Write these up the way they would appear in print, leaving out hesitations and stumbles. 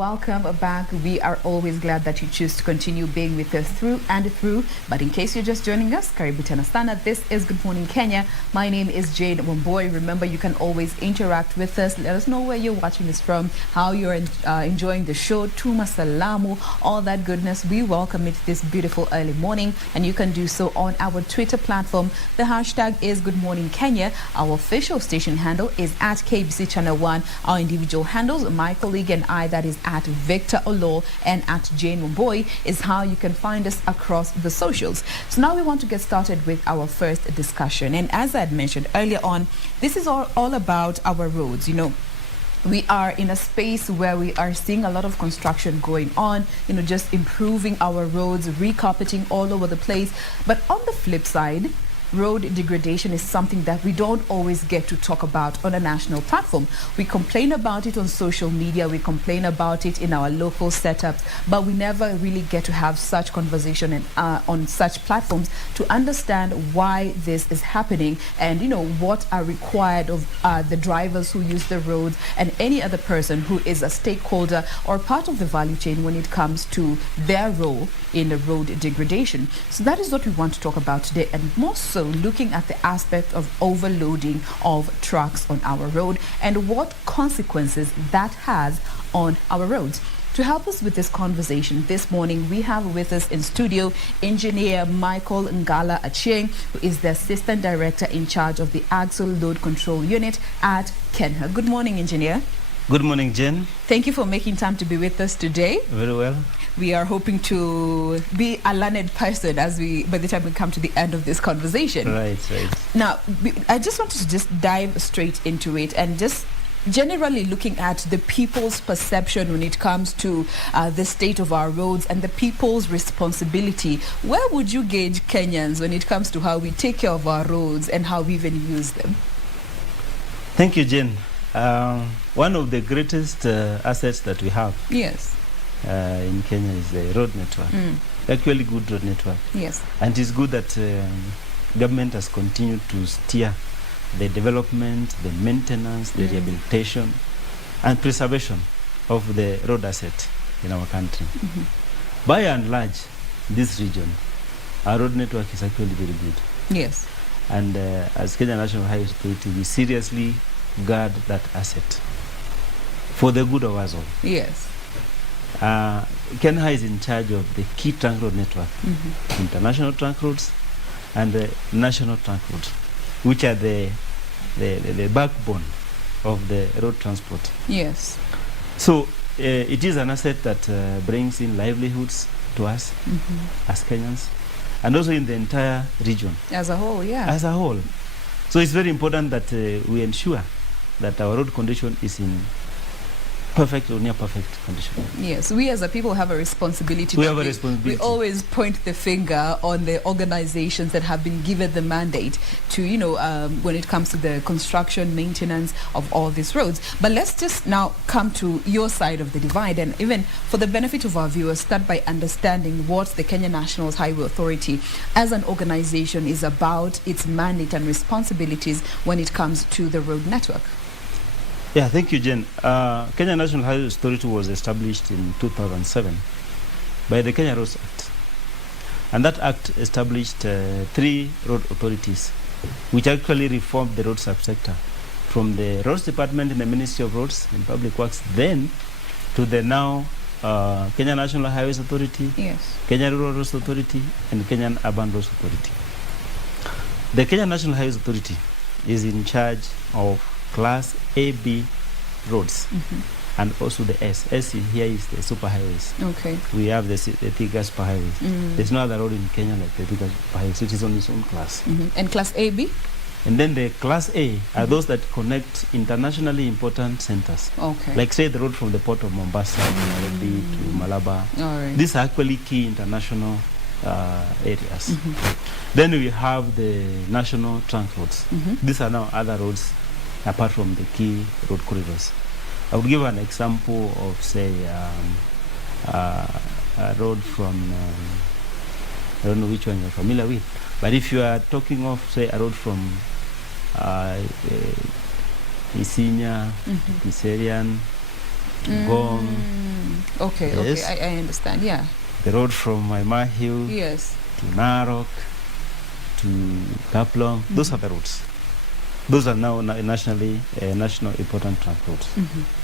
welcome back. We are always glad that you choose to continue being with us through and through. But in case you're just joining us, karibu tena sana. This is Good Morning Kenya. My name is Jain Wambui. Remember, you can always interact with us. Let us know where you're watching us from, how you're enjoying the show. Tuma salamu, all that goodness. We welcome it this beautiful early morning, and you can do so on our Twitter platform. The hashtag is Good Morning Kenya. Our official station handle is at KBC Channel 1. Our individual handles, my colleague and I, that is at Victor Olo and at Jain Wambui, is how you can find us across the socials. So now we want to get started with our first discussion. And as I had mentioned earlier on, this is all about our roads. You know, we are in a space where we are seeing a lot of construction going on, you know, just improving our roads, recarpeting all over the place. But on the flip side, road degradation is something that we don't always get to talk about on a national platform. We complain about it on social media, we complain about it in our local setups, but we never really get to have such conversation and, on such platforms to understand why this is happening and, you know, what are required of the drivers who use the roads and any other person who is a stakeholder or part of the value chain when it comes to their role in the road degradation. So that is what we want to talk about today, and more so looking at the aspect of overloading of trucks on our road and what consequences that has on our roads. To help us with this conversation this morning, we have with us in studio engineer Michael Ngala Achieng, who is the assistant director in charge of the Axle Load Control Unit at KeNHA. Good morning, engineer. Good morning, Jen. Thank you for making time to be with us today. Very well. We are hoping to be a learned person by the time we come to the end of this conversation. Right. Now, I just wanted to just dive straight into it and just generally looking at the people's perception when it comes to the state of our roads and the people's responsibility. Where would you gauge Kenyans when it comes to how we take care of our roads and how we even use them? Thank you, Jen. One of the greatest assets that we have, yes, in Kenya is the road network. Actually good road network. Yes. And it's good that government has continued to steer the development, the maintenance, the rehabilitation and preservation of the road asset in our country. By and large, this region, our road network is actually very good. Yes. And as Kenya National Highway Authority, we seriously guard that asset for the good of us all. Yes. KeNHA is in charge of the key trunk road network, international trunk roads and the national trunk roads, which are the backbone of the road transport. Yes. So it is an asset that brings in livelihoods to us as Kenyans, and also in the entire region. As a whole, yeah. As a whole. So it's very important that we ensure that our road condition is in perfect or near perfect condition. Yes, we as a people have a responsibility. We have a responsibility. We always point the finger on the organizations that have been given the mandate to, you know, when it comes to the construction, maintenance of all these roads. But let's just now come to your side of the divide, and even for the benefit of our viewers, start by understanding what the Kenya National Highway Authority as an organization is about, its mandate and responsibilities when it comes to the road network. Yeah, thank you, Jen. Kenya National Highway Authority was established in 2007 by the Kenya Roads Act. And that act established 3 road authorities, which actually reformed the road subsector from the Roads Department in the Ministry of Roads and Public Works, then to the now Kenya National Highways Authority, yes, Kenya Rural Roads Authority, and Kenyan Urban Roads Authority. The Kenya National Highways Authority is in charge of Class A-B roads and also the S. S here is the superhighways. Okay. We have the Thika superhighways. There's no other road in Kenya like the Thika superhighways, which is on its own class. And Class A-B? And then the Class A are those that connect internationally important centers. Okay. Like say the road from the port of Mombasa to Nairobi to Malaba. All right. These are actually key international areas. Then we have the national trunk roads. These are now other roads apart from the key road corridors. I would give an example of, say, a road from, I don't know which one you're familiar with, but if you are talking of, say, a road from Isinya, Kiserian, Gong. Okay, yes. I understand, yeah. The road from Maima Hill to Narok to Kaplong, those are the roads. Those are now national important transport.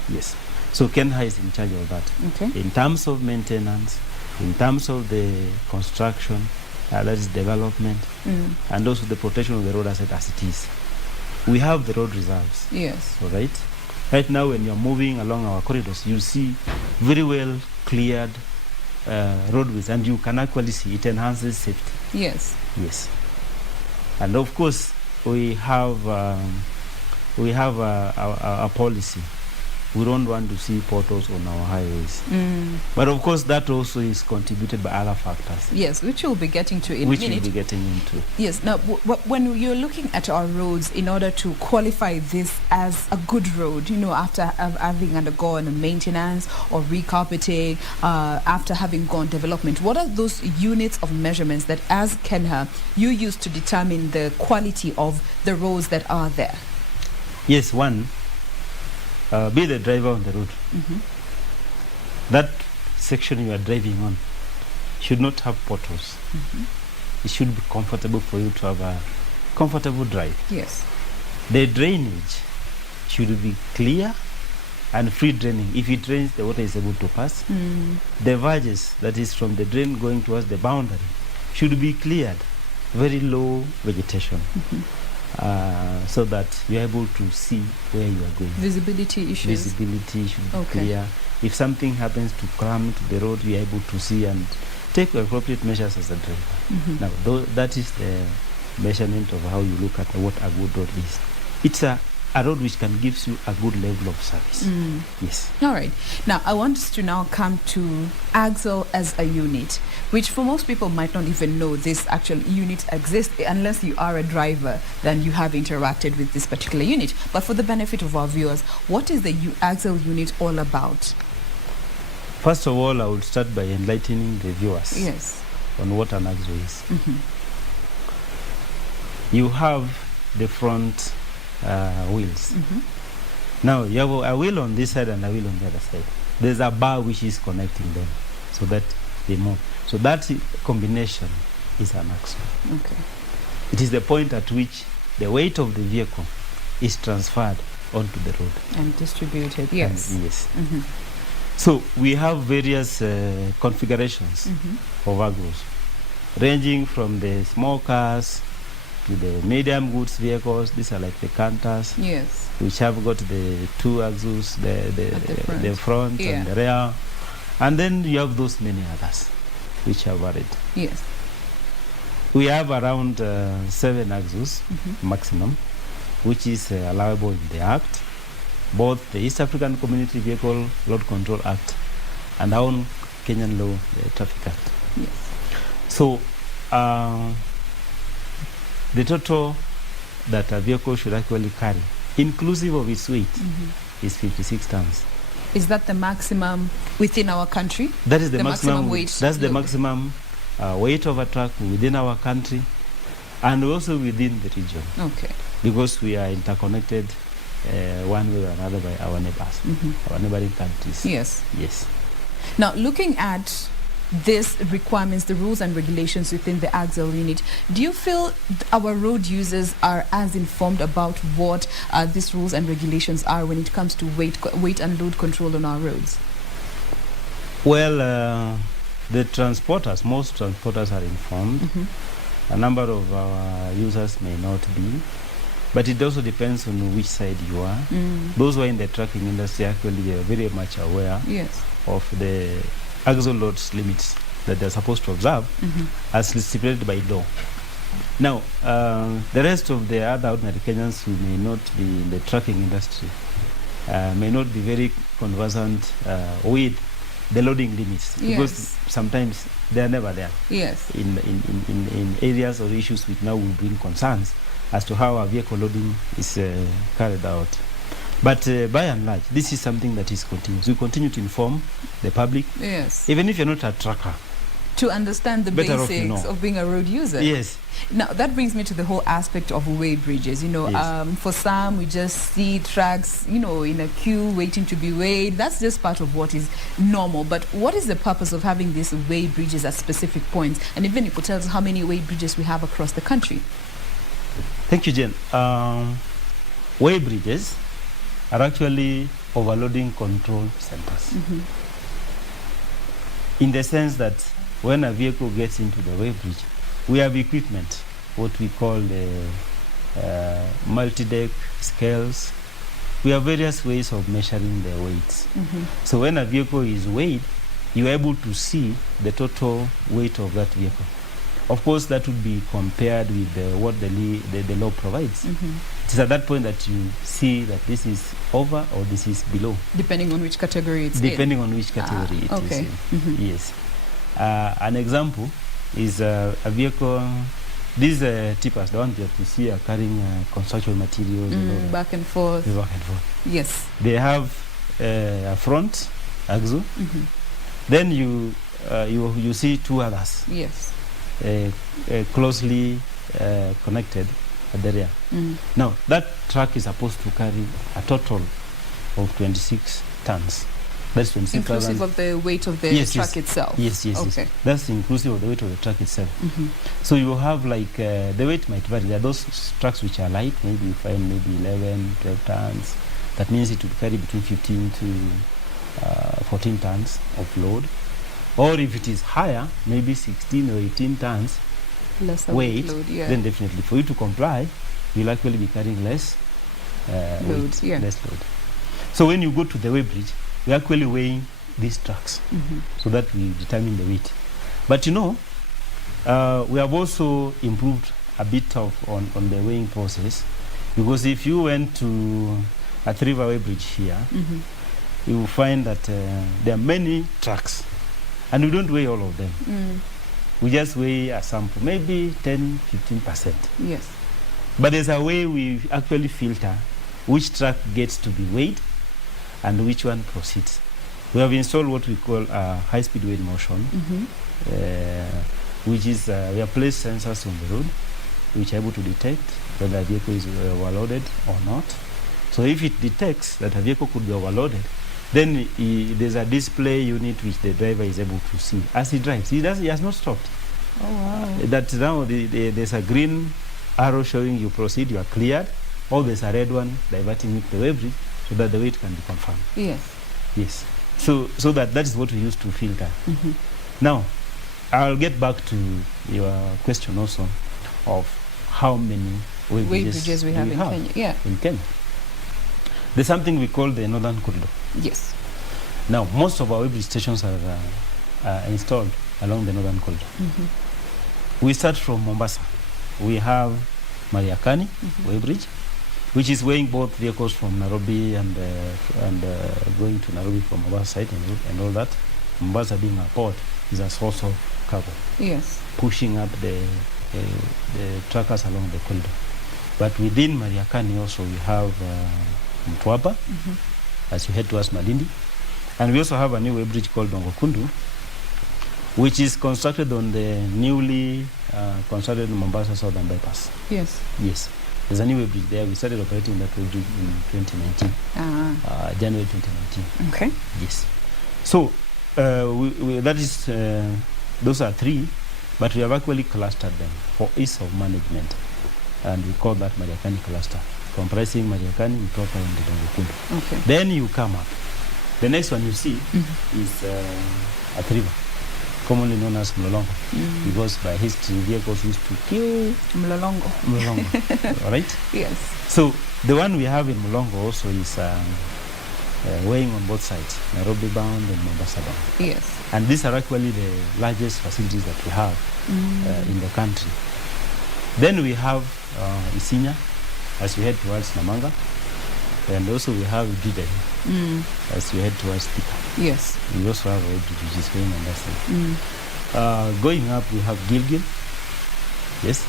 Yes. So KeNHA is in charge of that. Okay. In terms of maintenance, in terms of the construction, that is development, and also the protection of the road asset as it is. We have the road reserves. Yes. All right. Right now, when you're moving along our corridors, you see very well cleared roadways, and you can actually see it enhances safety. Yes. Yes. And of course, we have a policy. We don't want to see potholes on our highways. But of course, that also is contributed by other factors. Yes, which we'll be getting to in a minute. Which we'll be getting into. Yes. Now, when you're looking at our roads, in order to qualify this as a good road, after having undergone a maintenance or recarpeting, after having gone development, what are those units of measurements that, as KeNHA, you use to determine the quality of the roads that are there? Yes, one. Be the driver on the road. That section you are driving on should not have potholes. It should be comfortable for you to have a comfortable drive. Yes. The drainage should be clear and free draining. If it drains, the water is able to pass. The verges, that is from the drain going towards the boundary, should be cleared. Very low vegetation. So that you're able to see where you are going. Visibility issues. Visibility should be clear. If something happens to come to the road, you're able to see and take appropriate measures as a driver. Now, that is the measurement of how you look at what a good road is. It's a road which can give you a good level of service. Yes. All right. Now, I want us to now come to Axle as a unit, which for most people might not even know this actual unit exists unless you are a driver, then you have interacted with this particular unit. But for the benefit of our viewers, what is the Axle unit all about? First of all, I would start by enlightening the viewers on what an Axle is. You have the front wheels. Now you have a wheel on this side and a wheel on the other side. There's a bar which is connecting them so that they move. So that combination is an axle. Okay. It is the point at which the weight of the vehicle is transferred onto the road and distributed. Yes. And, yes. So we have various configurations of axles, ranging from the small cars to the medium goods vehicles. These are like the canters, which have got the two axles, the front and the rear. And then you have those many others, which are varied. Yes. We have around 7 axles maximum, which is allowable in the Act, both the East African Community Vehicle Load Control Act and our own Kenyan law, the Traffic Act. Yes. So, the total that a vehicle should actually carry, inclusive of its weight, is 56 tons. Is that the maximum within our country? That is the maximum weight. That's the maximum weight of a truck within our country and also within the region. Okay. Because we are interconnected one way or another by our neighbors, our neighboring countries. Yes. Yes. Now, looking at these requirements, the rules and regulations within the Axle unit, do you feel our road users are as informed about what these rules and regulations are when it comes to weight and load control on our roads? Well, the transporters, most transporters are informed. A number of our users may not be, but it also depends on which side you are. Those who are in the trucking industry actually are very much aware of the axle loads limits that they're supposed to observe as stipulated by law. Now, the rest of the other ordinary Kenyans who may not be in the trucking industry may not be very conversant with the loading limits because sometimes they're never there. Yes. In areas or issues which now will bring concerns as to how our vehicle loading is carried out. But by and large, this is something that is continuous. We continue to inform the public. Yes. Even if you're not a trucker, to understand the basics of being a road user. Yes. Now, that brings me to the whole aspect of weight bridges. You know, yes. For some, we just see trucks, you know, in a queue waiting to be weighed. That's just part of what is normal. But what is the purpose of having these weight bridges at specific points? And even if you tell us how many weight bridges we have across the country. Thank you, Jain. Weight bridges are actually overloading control centers. Mm-hmm. In the sense that when a vehicle gets into the weight bridge, we have equipment, what we call the multi-deck scales. We have various ways of measuring the weights. Mm-hmm. So when a vehicle is weighed, you're able to see the total weight of that vehicle. Of course, that would be compared with what the law provides. Mm-hmm. It is at that point that you see that this is over or this is below. Depending on which category it's Depending on which category it is in. Mm-hmm. Yes. An example is a vehicle. These tippers, the ones that you see are carrying construction materials. Back and forth. Back and forth. Yes. They have a front axle. Mm-hmm. Then you see two others. Yes. Closely connected at the rear. Now, that truck is supposed to carry a total of 26 tons. That's 26 inclusive of the weight of the truck itself? Yes. Okay. That's inclusive of the weight of the truck itself. Mm-hmm. So you have like, the weight might vary. There are those trucks which are light, maybe you find maybe 11, 12 tons. That means it would carry between 15 to 14 tons of load. Or if it is higher, maybe 16 or 18 tons weight, load, then definitely for you to comply, you'll actually be carrying less less load. So when you go to the weight bridge, we're actually weighing these trucks so that we determine the weight. But you know, we have also improved a bit on the weighing process, because if you went to a 3-way bridge here, you will find that there are many trucks. And we don't weigh all of them. We just weigh a sample, maybe 10-15%. Yes. But there's a way we actually filter which truck gets to be weighed and which one proceeds. We have installed what we call a high-speed weight motion, which is we have placed sensors on the road which are able to detect whether a vehicle is overloaded or not. So if it detects that a vehicle could be overloaded, then there's a display unit which the driver is able to see as he drives. He has not stopped. Oh, wow. That now there's a green arrow showing you proceed, you are cleared, or there's a red one diverting with the weight bridge so that the weight can be confirmed. Yes. So that is what we use to filter. Now, I'll get back to your question also of how many weight bridges we have in Kenya. In Kenya. There's something we call the Northern Corridor. Yes. Now, most of our weight bridge stations are installed along the Northern Corridor. We start from Mombasa. We have Mariakani weight bridge, which is weighing both vehicles from Nairobi and going to Nairobi from Mombasa side and all that. Mombasa being a port is a source of cargo. Yes. Pushing up the truckers along the corridor. But within Mariakani also we have Mtwapa, as you head towards Malindi. And we also have a new weight bridge called Dongokundu, which is constructed on the newly constructed Mombasa Southern Bypass. Yes. There's a new weight bridge there. We started operating that weight bridge in 2019, January 2019. Okay. Yes. So that is, those are 3, but we have actually clustered them for ease of management. And we call that Mariakani cluster, comprising Mariakani, Mtwapa, and Dongokundu. Okay. Then you come up. The next one you see is a river, commonly known as Mlolongo, because by history vehicles used to kill Mlolongo. All right? Yes. So the one we have in Mlolongo also is weighing on both sides, Nairobi bound and Mombasa bound. Yes. And these are actually the largest facilities that we have in the country. Then we have Isinya, as we head towards Namanga, and also we have Bidai, as we head towards Thika. Yes. We also have a which is going on that side. Going up, we have Gilgil, yes,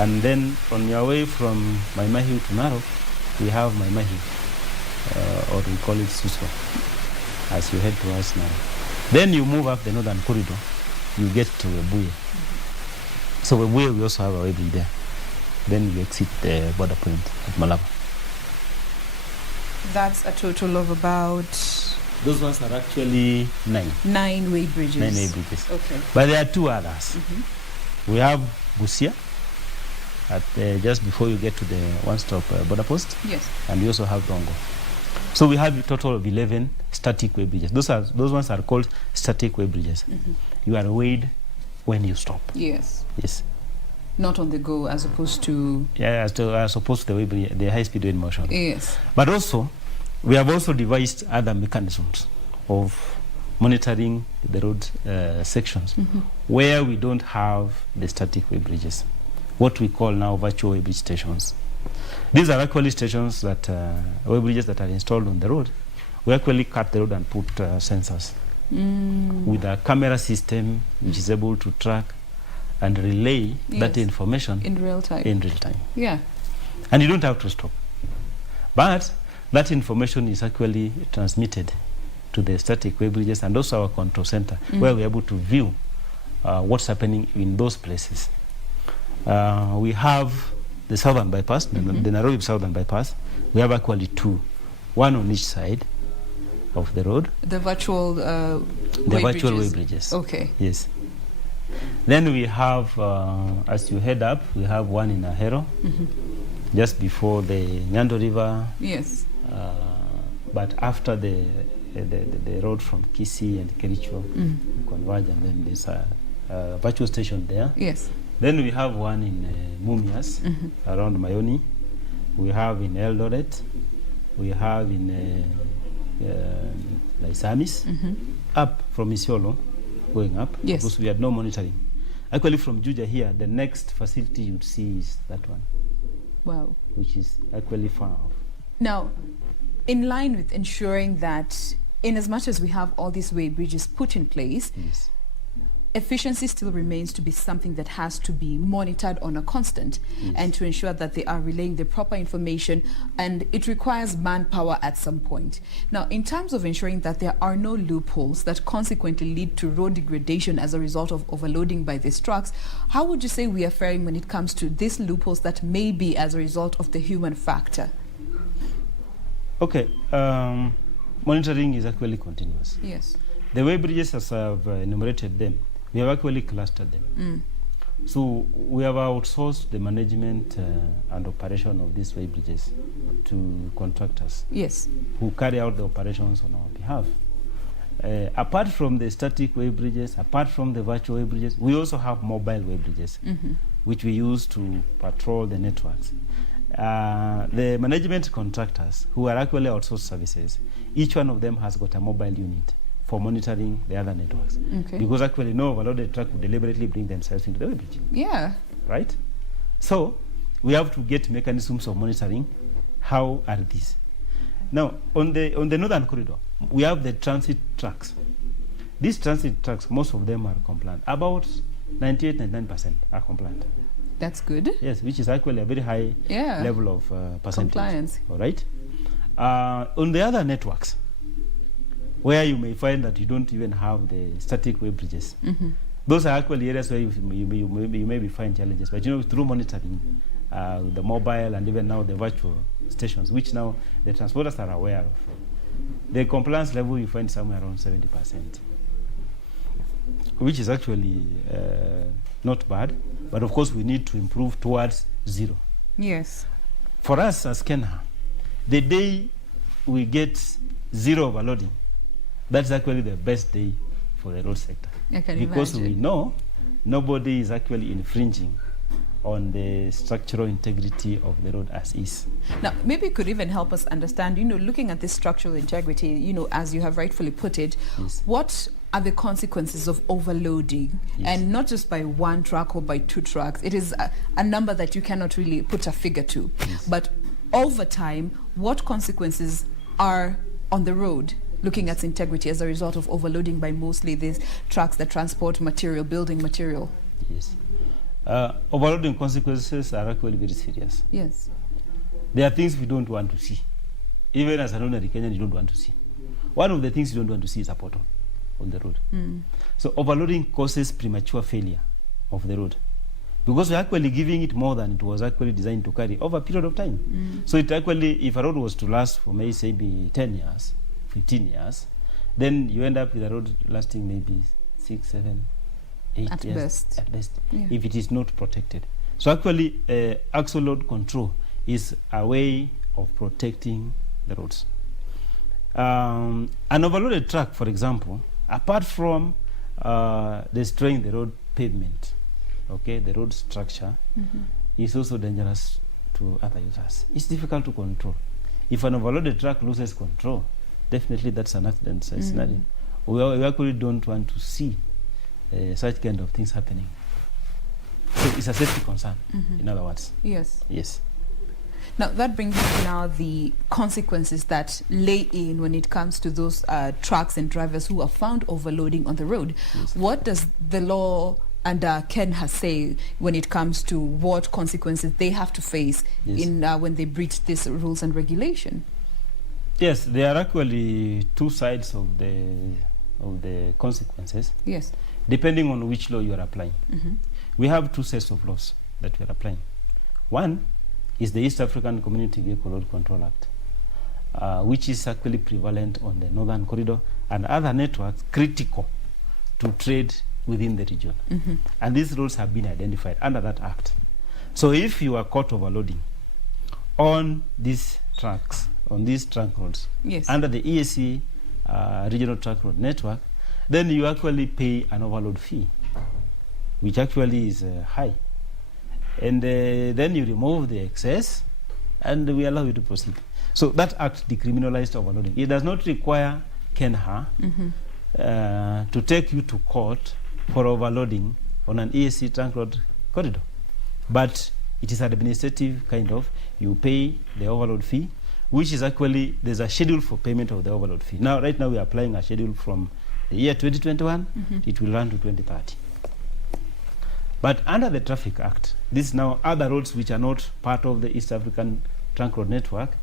and then on your way from Maimahiu to Narok, we have Maimahiu, or we call it Suswa, as you head towards Narok. Then you move up the Northern Corridor, you get to Wambui. So Wambui, we also have a way bridge there. Then you exit the border point at Malaba. That's a total of about... Those ones are actually 9. 9-way bridges. 9-way bridges. Okay. But there are 2 others. We have Busia, at just before you get to the one-stop border post. Yes. And we also have Rongo. So we have a total of 11 static way bridges. Those ones are called static way bridges. You are weighed when you stop. Yes. Yes. Not on the go, as opposed to... Yeah, as opposed to the way bridge, the high-speed way motion. Yes. But also, we have also devised other mechanisms of monitoring the road sections where we don't have the static way bridges, what we call now virtual way bridge stations. These are actually stations that, way bridges that are installed on the road. We actually cut the road and put sensors with a camera system which is able to track and relay that information in real time. Yeah. And you don't have to stop. But that information is actually transmitted to the static way bridges and also our control center, where we're able to view what's happening in those places. We have the southern bypass, the Nairobi southern bypass. We have actually 2, one on each side of the road. The virtual way bridges. Okay. Yes. Then we have, as you head up, we have one in Ahero, just before the Nyando River. Yes. But after the road from Kisii and KeNHA converge, and then there's a virtual station there. Yes. Then we have one in Mumias, around Mayoni. We have in Eldoret. We have in Laisamis, up from Isiolo, going up. Yes. Because we had no monitoring. Actually, from Juja here, the next facility you'd see is that one. Wow. Which is actually far off. Now, in line with ensuring that, in as much as we have all these way bridges put in place, yes, efficiency still remains to be something that has to be monitored on a constant, and to ensure that they are relaying the proper information, and it requires manpower at some point. Now, in terms of ensuring that there are no loopholes that consequently lead to road degradation as a result of overloading by these trucks, how would you say we are faring when it comes to these loopholes that may be as a result of the human factor? Okay, monitoring is actually continuous. Yes. The way bridges, as I've enumerated them, we have actually clustered them. So we have outsourced the management and operation of these way bridges to contractors. Yes. Who carry out the operations on our behalf. Apart from the static way bridges, apart from the virtual way bridges, we also have mobile way bridges, which we use to patrol the networks. The management contractors, who are actually outsourced services, each one of them has got a mobile unit for monitoring the other networks. Okay. Because actually no overloaded truck would deliberately bring themselves into the way bridge. Yeah. Right? So we have to get mechanisms of monitoring. How are these? Now, on the northern corridor, we have the transit trucks. These transit trucks, most of them are compliant. About 98-99% are compliant. That's good. Yes, which is actually a very high level of percentage. Compliance. All right. On the other networks, where you may find that you don't even have the static way bridges, those are actually areas where you may find challenges. But through monitoring, the mobile and even now the virtual stations, which now the transporters are aware of, the compliance level you find somewhere around 70%, which is actually not bad. But of course, we need to improve towards 0. Yes. For us as KeNHA, the day we get 0 overloading, that's actually the best day for the road sector. Because we know nobody is actually infringing on the structural integrity of the road as is. Now, maybe you could even help us understand, looking at this structural integrity, as you have rightfully put it, what are the consequences of overloading? And not just by 1 truck or by 2 trucks. It is a number that you cannot really put a figure to. But over time, what consequences are on the road, looking at integrity as a result of overloading by mostly these trucks that transport material, building material? Yes. Overloading consequences are actually very serious. Yes. There are things we don't want to see. Even as an ordinary Kenyan, you don't want to see. One of the things you don't want to see is a pothole. on the road. So overloading causes premature failure of the road, because we're actually giving it more than it was actually designed to carry over a period of time. So it actually, if a road was to last for maybe 10 years, 15 years, then you end up with a road lasting maybe 6, 7, 8 years at best, if it is not protected. So actually, axle load control is a way of protecting the roads. An overloaded truck, for example, apart from destroying the road pavement, the road structure, is also dangerous to other users. It's difficult to control. If an overloaded truck loses control, definitely that's an accident scenario. We actually don't want to see such kind of things happening. So it's a safety concern, in other words. Yes. Yes. Now that brings us to now the consequences that lay in when it comes to those trucks and drivers who are found overloading on the road. Yes. What does the law and KeNHA say when it comes to what consequences they have to face in when they breach these rules and regulation? Yes, there are actually two sides of the consequences. Yes. Depending on which law you are applying. We have two sets of laws that we are applying. One is the East African Community Vehicle Road Control Act, which is actually prevalent on the Northern Corridor and other networks critical to trade within the region. And these rules have been identified under that act. So if you are caught overloading on these trucks, on these trunk roads, under the EAC Regional Truck Road Network, then you actually pay an overload fee, which actually is high. And then you remove the excess, and we allow you to proceed. So that act decriminalized overloading. It does not require KeNHA to take you to court for overloading on an EAC trunk road corridor. But it is administrative kind of, you pay the overload fee, which is actually, there's a schedule for payment of the overload fee. Now, right now we are applying a schedule from the year 2021, it will run to 2030. But under the Traffic Act, this is now other roads which are not part of the East African Trunk Road Network,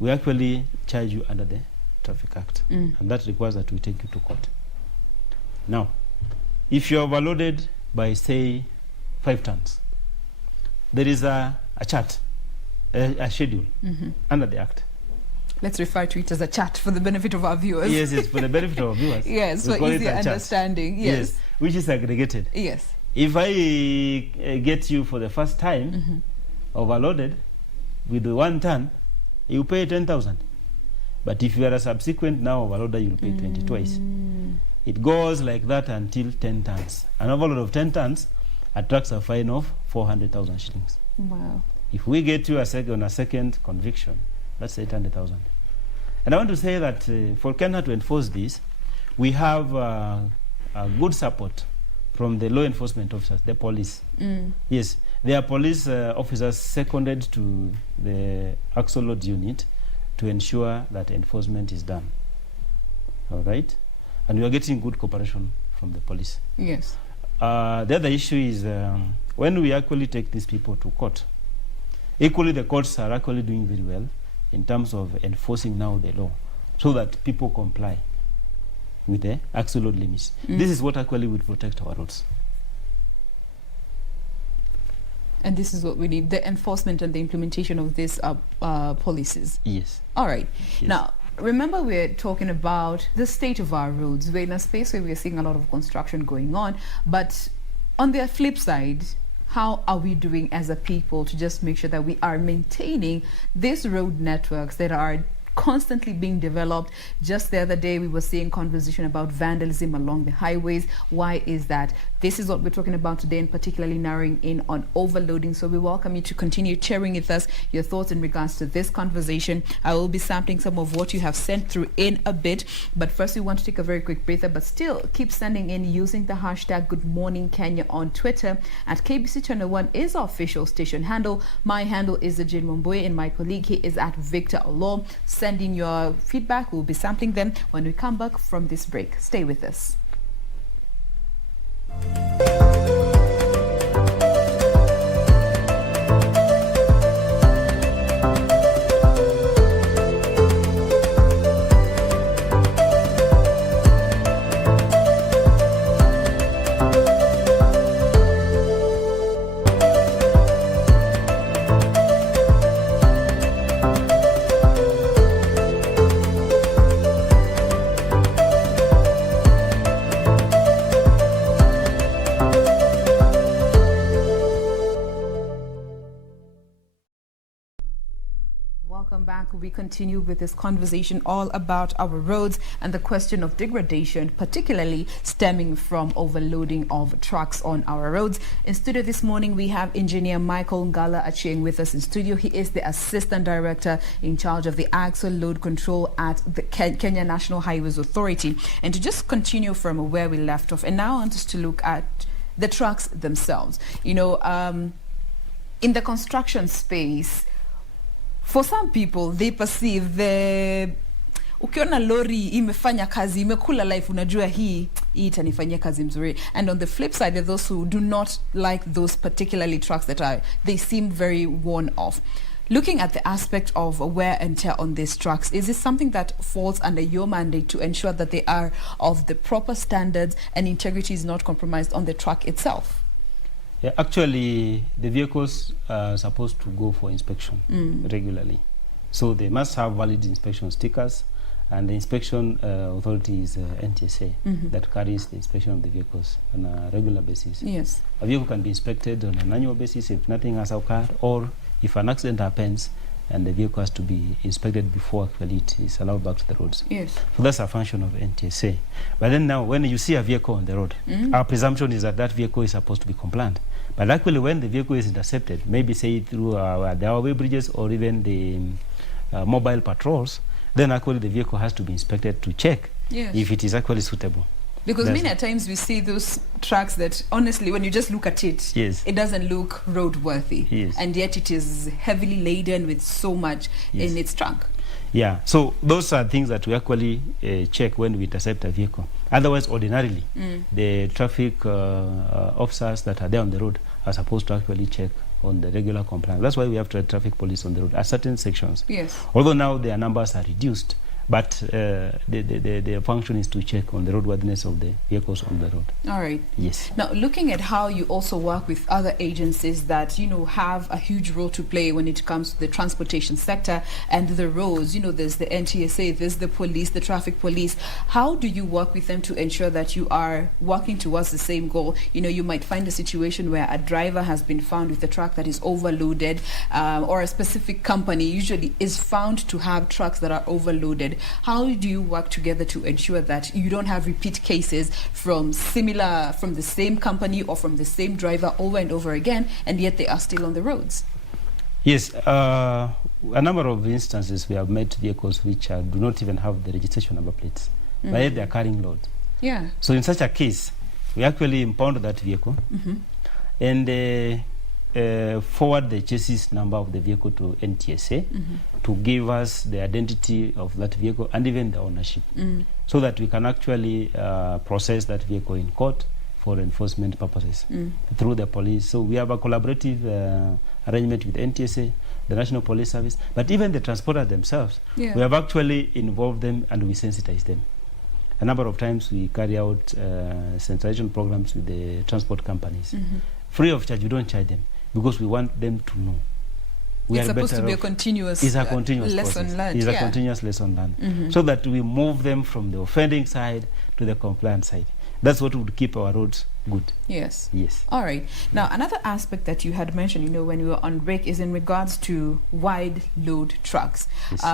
we actually charge you under the Traffic Act. And that requires that we take you to court. Now, if you're overloaded by, say, 5 tons, there is a chart, a schedule under the Act. Let's refer to it as a chart for the benefit of our viewers. Yes, it's for the benefit of our viewers. Yes, for easier understanding. Yes, which is aggregated. Yes. If I get you for the first time overloaded with 1 ton, you pay 10,000. But if you are a subsequent now overloader, you'll pay 20 twice. It goes like that until 10 tons. An overload of 10 tons attracts a fine of 400,000 shillings. Wow. If we get you on a second conviction, that's 800,000. And I want to say that for KeNHA to enforce this, we have a good support from the law enforcement officers, the police. Yes, there are police officers seconded to the axle load unit to ensure that enforcement is done. All right? And we are getting good cooperation from the police. Yes. The other issue is when we actually take these people to court, equally the courts are actually doing very well in terms of enforcing now the law so that people comply with the axle load limits. This is what actually would protect our roads. And this is what we need, the enforcement and the implementation of these policies. Yes. All right. Yes. Now, remember we're talking about the state of our roads. We're in a space where we're seeing a lot of construction going on, but on the flip side, how are we doing as a people to just make sure that we are maintaining these road networks that are constantly being developed? Just the other day we were seeing conversation about vandalism along the highways. Why is that? This is what we're talking about today, and particularly narrowing in on overloading. So we welcome you to continue sharing with us your thoughts in regards to this conversation. I will be sampling some of what you have sent through in a bit, but first we want to take a very quick breather, but still keep sending in using the hashtag Good Morning Kenya on Twitter. At KBC Channel 1 is our official station handle. My handle is Jain Wambui, and my colleague here is at Victor Olo. Send in your feedback. We'll be sampling them when we come back from this break. Stay with us. back. We continue with this conversation all about our roads and the question of degradation, particularly stemming from overloading of trucks on our roads. In studio this morning, we have engineer Michael Ngala Achieng with us in studio. He is the Assistant Director in charge of the axle load control at the Kenya National Highways Authority. And to just continue from where we left off, and now I want us to look at the trucks themselves. You know, in the construction space, for some people, they perceive the ukiona lori imefanya kazi imekula life, unajua hii itanifanyia kazi mzuri. And on the flip side, there are those who do not like those particularly trucks that they seem very worn off. Looking at the aspect of wear and tear on these trucks, is this something that falls under your mandate to ensure that they are of the proper standards and integrity is not compromised on the truck itself? Yeah, actually, the vehicles are supposed to go for inspection regularly. So they must have valid inspection stickers, and the inspection authority is NTSA that carries the inspection of the vehicles on a regular basis. Yes. A vehicle can be inspected on an annual basis if nothing has occurred, or if an accident happens, and the vehicle has to be inspected before actually it is allowed back to the roads. Yes. So that's a function of NTSA. But then now, when you see a vehicle on the road, our presumption is that that vehicle is supposed to be compliant. But actually, when the vehicle is intercepted, maybe say through the highway bridges or even the mobile patrols, then actually the vehicle has to be inspected to check if it is actually suitable. Because many times we see those trucks that, honestly, when you just look at it, it doesn't look roadworthy. And yet it is heavily laden with so much in its trunk. Yeah, so those are things that we actually check when we intercept a vehicle. Otherwise, ordinarily, the traffic officers that are there on the road are supposed to actually check on the regular compliance. That's why we have traffic police on the road at certain sections. Yes. Although now their numbers are reduced, but the function is to check on the roadworthiness of the vehicles on the road. All right. Yes. Now, looking at how you also work with other agencies that, you know, have a huge role to play when it comes to the transportation sector and the roads, you know, there's the NTSA, there's the police, the traffic police. How do you work with them to ensure that you are working towards the same goal? You know, you might find a situation where a driver has been found with a truck that is overloaded, or a specific company usually is found to have trucks that are overloaded. How do you work together to ensure that you don't have repeat cases from the same company or from the same driver over and over again, and yet they are still on the roads? Yes, a number of instances we have met vehicles which do not even have the registration number plates, but yet they are carrying load. Yeah. So in such a case, we actually impound that vehicle and forward the chassis number of the vehicle to NTSA to give us the identity of that vehicle and even the ownership, so that we can actually process that vehicle in court for enforcement purposes through the police. So we have a collaborative arrangement with NTSA, the National Police Service, but even the transporters themselves. We have actually involved them and we sensitize them. A number of times we carry out sensitization programs with the transport companies. Free of charge, we don't charge them, because we want them to know. It's supposed to be a continuous lesson learned. It's a continuous lesson learned. So that we move them from the offending side to the compliant side. That's what would keep our roads good. Yes. Yes. All right. Now, another aspect that you had mentioned, you know, when we were on break, is in regards to wide load trucks. Yes.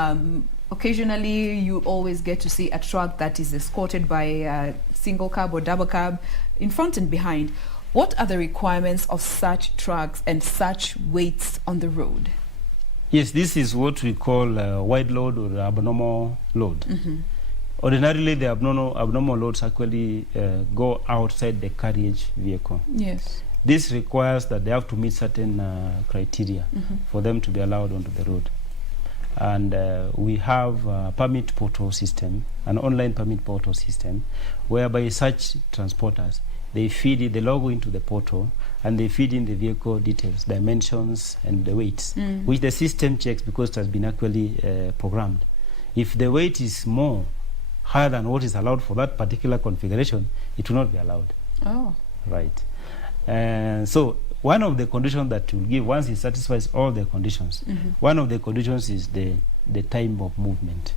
Occasionally, you always get to see a truck that is escorted by a single cab or double cab in front and behind. What are the requirements of such trucks and such weights on the road? Yes, this is what we call wide load or abnormal load. Ordinarily, the abnormal loads actually go outside the carriage vehicle. Yes. This requires that they have to meet certain criteria for them to be allowed onto the road. And we have a permit portal system, an online permit portal system, whereby such transporters, they log into the portal and they feed in the vehicle details, dimensions, and the weights, which the system checks because it has been actually programmed. If the weight is higher than what is allowed for that particular configuration, it will not be allowed. Oh. Right. So one of the conditions that you will give, once it satisfies all the conditions, one of the conditions is the time of movement.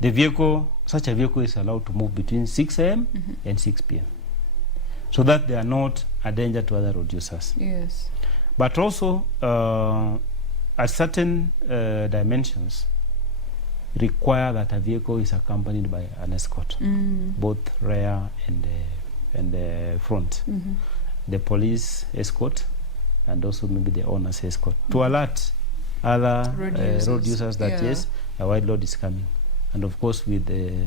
Such a vehicle is allowed to move between 6 a.m. and 6 p.m. so that they are not a danger to other road users. Yes. But also, at certain dimensions, require that a vehicle is accompanied by an escort, both rear and front. The police escort and also maybe the owner's escort to alert other road users that yes, a wide load is coming, and of course with the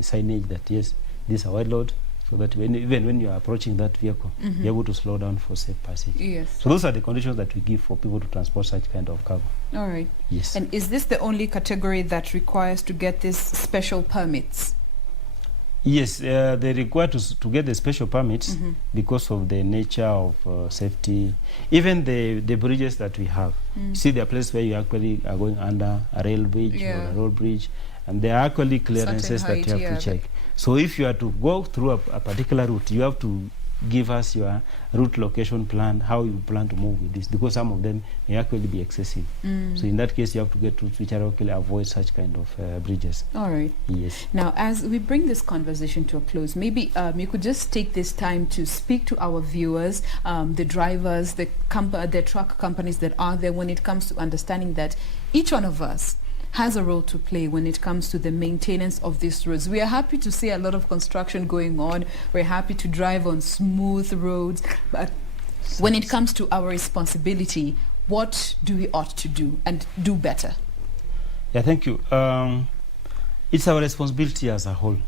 signage that yes, this is a wide load, so that even when you are approaching that vehicle, you're able to slow down for safe passage. Yes. So those are the conditions that we give for people to transport such kind of cargo. All right. Yes. And is this the only category that requires to get these special permits? Yes, they require to get the special permits because of the nature of safety. Even the bridges that we have, see, there are places where you actually are going under a rail bridge or a road bridge, and there are actually clearances that you have to check. So if you are to go through a particular route, you have to give us your route location plan, how you plan to move with this, because some of them may actually be excessive. So in that case, you have to get routes which are actually avoid such kind of bridges. All right. Yes. Now, as we bring this conversation to a close, maybe you could just take this time to speak to our viewers, the drivers, the truck companies that are there, when it comes to understanding that each one of us has a role to play when it comes to the maintenance of these roads. We are happy to see a lot of construction going on. We're happy to drive on smooth roads. But when it comes to our responsibility, what do we ought to do and do better? Yeah, thank you. It's our responsibility as a whole,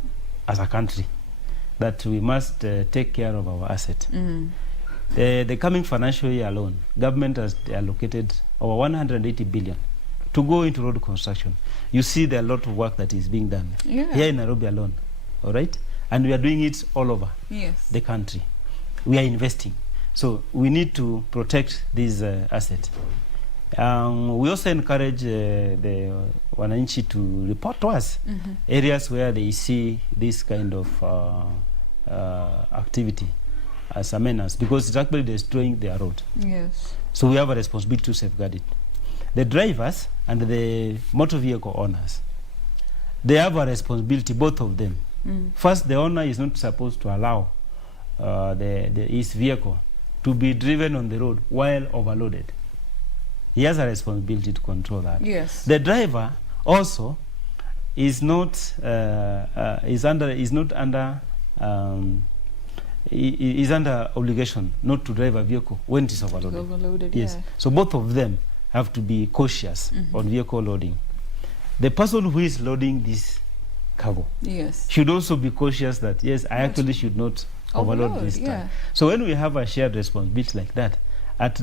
as a country, that we must take care of our asset. The coming financial year alone, government has allocated over 180 billion to go into road construction. You see there are a lot of work that is being done here in Nairobi alone, all right? And we are doing it all over the country. We are investing. So we need to protect this asset. We also encourage the wananchi to report to us areas where they see this kind of activity as a menace, because it's actually destroying their road. Yes. So we have a responsibility to safeguard it. The drivers and the motor vehicle owners, they have a responsibility, both of them. First, the owner is not supposed to allow his vehicle to be driven on the road while overloaded. He has a responsibility to control that. Yes. The driver also is not under obligation not to drive a vehicle when it is overloaded. Yes. So both of them have to be cautious on vehicle loading. The person who is loading this cargo should also be cautious that, yes, I actually should not overload this time. So when we have a shared responsibility like that,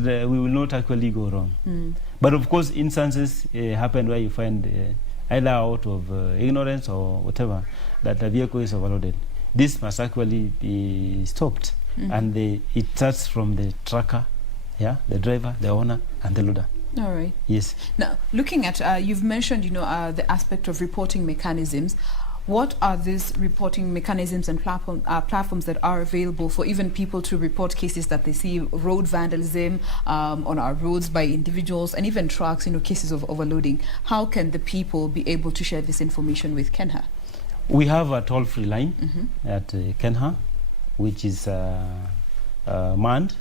we will not actually go wrong. But of course, instances happen where you find either out of ignorance or whatever, that the vehicle is overloaded. This must actually be stopped. And it starts from the trucker, the driver, the owner, and the loader. All right. Yes. Now, looking at, you've mentioned, the aspect of reporting mechanisms. What are these reporting mechanisms and platforms that are available for even people to report cases that they see road vandalism on our roads by individuals and even trucks, cases of overloading? How can the people be able to share this information with KeNHA? We have a toll-free line at KeNHA, which is manned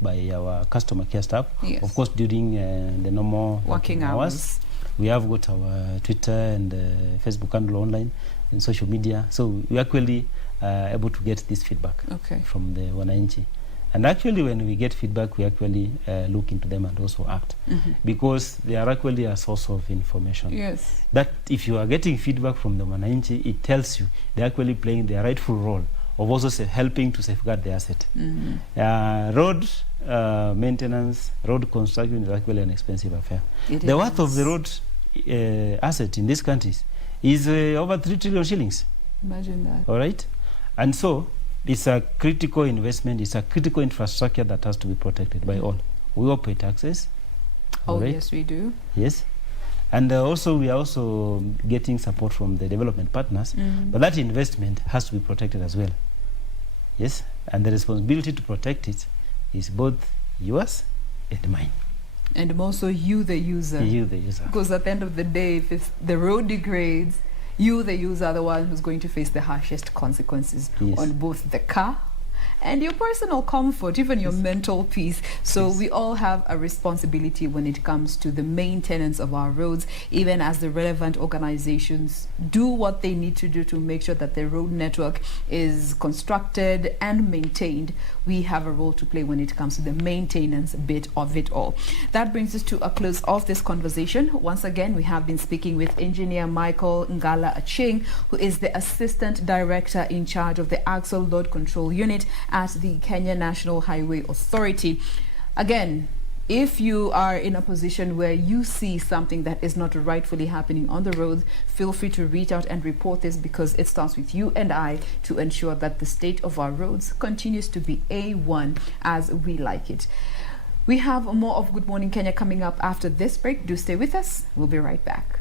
by our customer care staff. Yes. Of course, during the normal working hours. We have got our Twitter and Facebook handle online and social media. So we actually able to get this feedback from the wananchi. And actually, when we get feedback, we actually look into them and also act, because they are actually a source of information. Yes. That if you are getting feedback from the wananchi, it tells you they're actually playing their rightful role of also helping to safeguard the asset. Road maintenance, road construction is actually an expensive affair. The worth of the road asset in these countries is over 3 trillion shillings. Imagine that. All right? And so it's a critical investment, it's a critical infrastructure that has to be protected by all. We all pay taxes. Oh, right? Yes, we do. Yes. And also we are also getting support from the development partners, but that investment has to be protected as well. Yes, and the responsibility to protect it is both yours and mine. And also you, the user. You, the user. Because at the end of the day, if the road degrades, you, the user, are the one who's going to face the harshest consequences on both the car and your personal comfort, even your mental peace. So we all have a responsibility when it comes to the maintenance of our roads, even as the relevant organizations do what they need to do to make sure that the road network is constructed and maintained. We have a role to play when it comes to the maintenance bit of it all. That brings us to a close of this conversation. Once again, we have been speaking with Engineer Michael Ngala Achieng, who is the Assistant Director in charge of the Axle Load Control Unit at the Kenya National Highway Authority. Again, if you are in a position where you see something that is not rightfully happening on the road, feel free to reach out and report this, because it starts with you and I to ensure that the state of our roads continues to be A1 as we like it. We have more of Good Morning Kenya coming up after this break. Do stay with us. We'll be right back.